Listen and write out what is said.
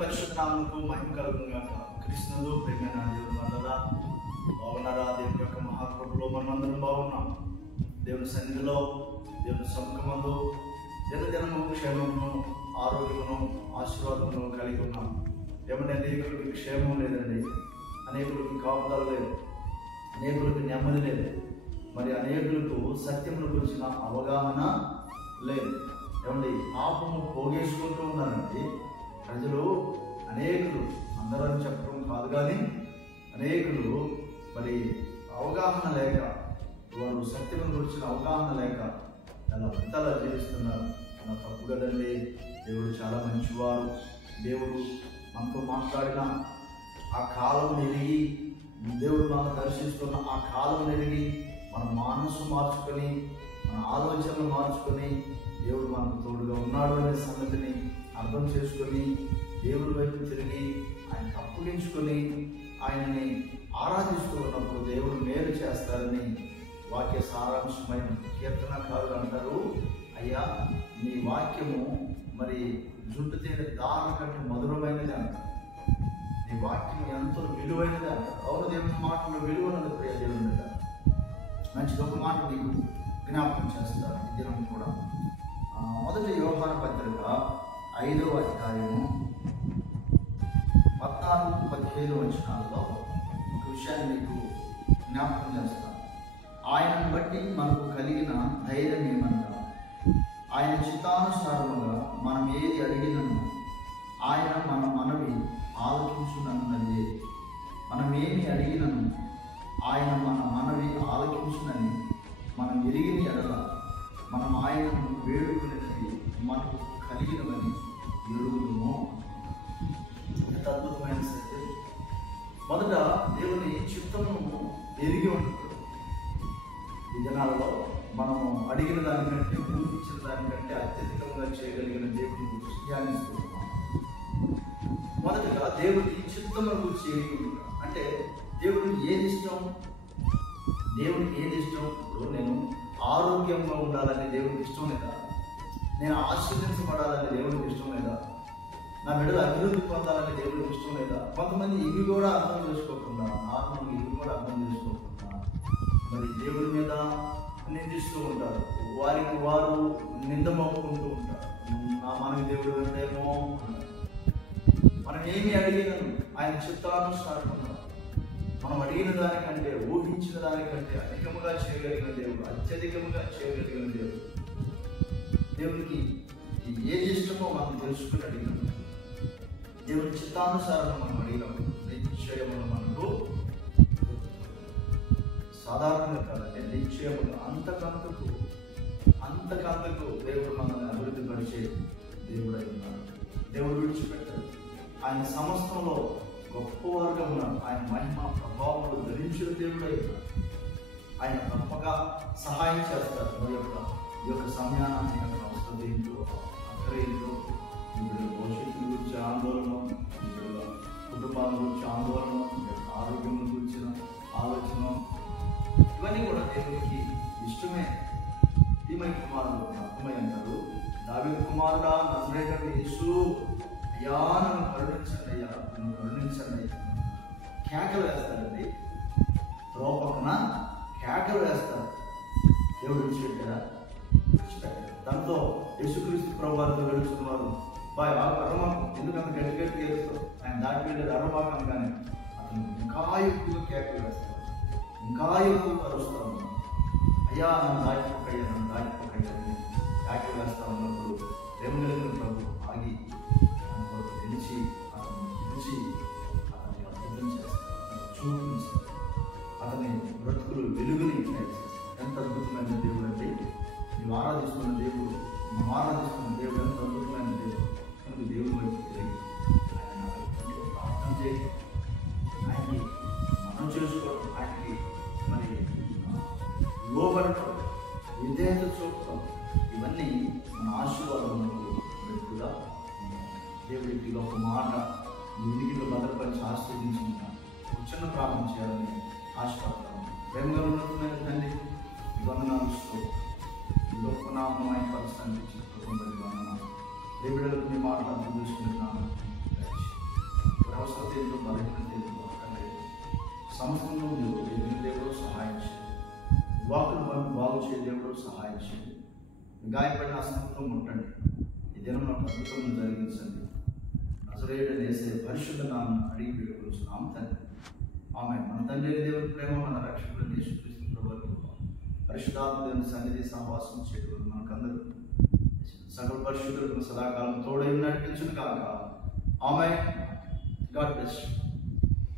పరిశుద్ధ నామమునకు మహిమ కలుగును గాక. క్రీస్తునందు ప్రియమైన దేవుని వల్లరా బాగున్నారా? దేవుని యొక్క మహాకృపలో మనమందరం బాగున్నాం. దేవుని సన్నిధిలో, దేవుని సముఖమందు దినదినము క్షేమమును, ఆరోగ్యమును, ఆశీర్వాదమును కలిగి ఉన్నాం. ఏమంటే అనేకులకు క్షేమం లేదండి, అనేకులకు కాపుదల లేదు, అనేకులకు నెమ్మది లేదు, మరి అనేకులకు సత్యమును గురించిన అవగాహన లేదు. ఏమండి పాపము పోగేసుకుంటూ ఉన్నారండి ప్రజలు. అనేకులు, అందరూ అని చెప్పడం కాదు కానీ అనేకులు మరి అవగాహన లేక, వారు సత్యమును గురించిన అవగాహన లేక అలా అంతలా జీవిస్తున్నారు. అలా తప్పు కదండి. దేవుడు చాలా మంచివారు. దేవుడు మనతో మాట్లాడిన ఆ కాలం ఎరిగి, దేవుడు మనం దర్శిస్తున్న ఆ కాలం ఎరిగి మన మనసు మార్చుకొని, మన ఆలోచనలు మార్చుకొని, దేవుడు మనకు తోడుగా ఉన్నాడు అనే సంగతిని అర్థం చేసుకొని, దేవుడి వైపు తిరిగి ఆయన అప్పగించుకొని ఆయనని ఆరాధిస్తున్నప్పుడు దేవుడు మేలు చేస్తారని వాక్య సారాంశమైన కీర్తనకారులు అంటారు. అయ్యా, నీ వాక్యము మరి జుట్టు తేనె దాని కంటే మధురమైనది అంటారు. నీ వాక్యం ఎంతో విలువైనది అంటారు. అవును, దేవుని మాటలో విలువైనది ప్రియ దేవుని మీద. మంచి గొప్ప మాట మీకు జ్ఞాపకం చేస్తారు ఈ దినం కూడా. మొదటి యోహాను పత్రిక 5వ అధ్యాయము 14-15 వచనాల్లో ఒక విషయాన్ని మీకు జ్ఞాపకం చేస్తాను. ఆయనను బట్టి మనకు కలిగిన ధైర్యం ఏమనగా, ఆయన చిత్తానుసారముగా మనం ఏది అడిగినను ఆయన మన మనవి ఆలకించునన్నది. మనం ఏమి అడిగినను ఆయన మన మనవి ఆలకించునని మనం ఎరిగిన ఎడల మనం ఆయనను వేడుకునేది మనకు కలిగినవని ఎరుగుదుము. ఎంత అద్భుతమైన సత్యం! మొదట దేవుని చిత్తమును ఎరిగి ఉంటుంది. ఈ దినాలలో మనము అడిగిన దానికంటే, ఊహించిన దానికంటే అత్యధికంగా చేయగలిగిన దేవుని గురించి ధ్యానిస్తున్నాం. మొదటగా దేవుని చిత్తమును గురించి ఎరిగి ఉంటాం. అంటే దేవుడికి ఏది ఇష్టం? దేవుడికి ఏది ఇష్టం? ఇప్పుడు నేను ఆరోగ్యంగా ఉండాలని దేవుడికి ఇష్టం లేదా? నేను ఆశీర్వదించబడాలని దేవుడికి ఇష్టం లేదా? నా బిడ్డలు అభివృద్ధి పొందాలని దేవుడికి ఇష్టం లేదా? కొంతమంది ఇవి కూడా అర్థం చేసుకోకుండా, నార్మల్గా ఇవి కూడా అర్థం చేసుకోకుండా మరి దేవుడి మీద నిందిస్తూ ఉంటారు. వారికి వారు నిందమొక్కుంటూ ఉంటారు. మనకి దేవుడు అంటేమో మనం ఏమి అడిగినను ఆయన చిత్తానుసారంగా మనం అడిగిన దానికంటే, ఊహించిన దానికంటే అధికముగా చేయగలిగిన దేవుడు, అత్యధికముగా చేయగలిగిన దేవుడు. దేవునికి ఏది ఇష్టమో మనం తెలుసుకుని అడిగినాం. దేవుని చిత్తానుసారంగా మనం అడిగినప్పుడు నిశ్చయములు మనకు సాధారణంగా కాదంటే నిశ్చయములు అంతకంతకు దేవుడు మనల్ని అభివృద్ధి పరిచే దేవుడు అయి ఉన్నాడు. దేవుడు విడిచిపెట్టాడు. ఆయన సమస్తంలో గొప్పవారుగా ఉన్నాడు. ఆయన మహిమ ప్రభావాలు ధరించిన దేవుడై ఉన్నాడు. ఆయన తప్పగా సహాయం చేస్తారు. ఈ యొక్క సమయాన్ని అవసరం ఏంటో, అక్కడ ఏంటో, ఇప్పుడు భవిష్యత్తు గురించి ఆందోళన, ఇప్పుడు కుటుంబాల గురించి ఆందోళన, ఆరోగ్యం గురించిన ఆలోచన, ఇవన్నీ కూడా దేవునికి ఇష్టమే. ఈమె కుమారుడు అర్థమై అంటారు, దావీదు కుమారుడా నజరేయుడైన యేసు, అయ్యా నన్ను కరుణించండి, అయ్యా నన్ను కరుణించండి అయ్యా. కేకలు వేస్తారండి, త్రోపక్కన కేకలు వేస్తారు. దేవుడు విడిచిపెట్టారా? దాంతో యేసుక్రీస్తు ప్రభువారితో వెళుతున్నారు. బాయ్ అరమాకు, ఎందుకంత గట్టి గట్టి వేస్తావు, ఆయన దాటి వెళ్ళేది అరమాకు అనగానే అతను ఇంకా ఎక్కువగా కేకలు వేస్తారు, ఇంకా ఎక్కువగా అరుస్తాను. అయ్యా నన్ను దాటిపోకయ్యా, నన్ను దాటిపోకయ్యా అని కేకలు వేస్తా ఉన్నప్పుడు ప్రేమ కలిగిన ప్రభు ఆగి నిలిచి అతన్ని అద్భుతం చేస్తారు, చూపించారు, అతని బ్రతుకులు వెలుగుని ఇచ్చారు. ఎంత అద్భుతమైన దేవుడు అంటే! నువ్వు ఆరాధిస్తున్న దేవుడు, నువ్వు ఆరాధిస్తున్న దేవుడు ఎంత అద్భుతమైన దేవుడు. కనుక దేవుడు వైపు తిరిగి ఆయన ప్రార్థన చేయి, ఆయనకి మనం చేసుకోవడం, ఆయనకి మరి లోబడటం, విధేయత చూపడం, ఇవన్నీ మన ఆశీర్వాదములకు వెతుకుగా దేవుడికి ఒక మాట ఇంటిలో భద్రపరిచి ఆశీర్వదించిన చిన్న ప్రార్థన చేయాలని ఆశపడతాను. ప్రేమగా ఉన్నతమైన తండ్రి, వందనాలు, గొప్ప నామం ఆయన పరిస్థితి వందనాలు. దేవుడికి నీ మాట అర్థం చేసుకుంటున్నాను. స్వస్థత ఏంటో, బలహీనత ఏంటో అక్కర్లేదు. సమస్యను ఎదిగిన దేవుడు సహాయం చేయండి. వాకులు బాగు చేయ దేవుడు సహాయం చేయండి. గాయపడిన అసమర్థం ముట్టండి. ఈ దినం నాకు అద్భుతం జరిగించండి. నజరేయుడైన యేసయ్య పరిశుద్ధ నామమున అడిగి వేడుకొనుచున్నాము తండ్రి. ఆమేన్. మన తండ్రి దేవుని ప్రేమ, మన రక్షకుడైన యేసుక్రీస్తు ప్రభువు కృప, పరిశుద్ధాత్మ దేవుని సన్నిధి సహవాసం చేయడం మనకందరూ సకల పరిశుద్ధులకు సదాకాలం తోడై నడిపించును కాక. ఆమేన్. God bless you.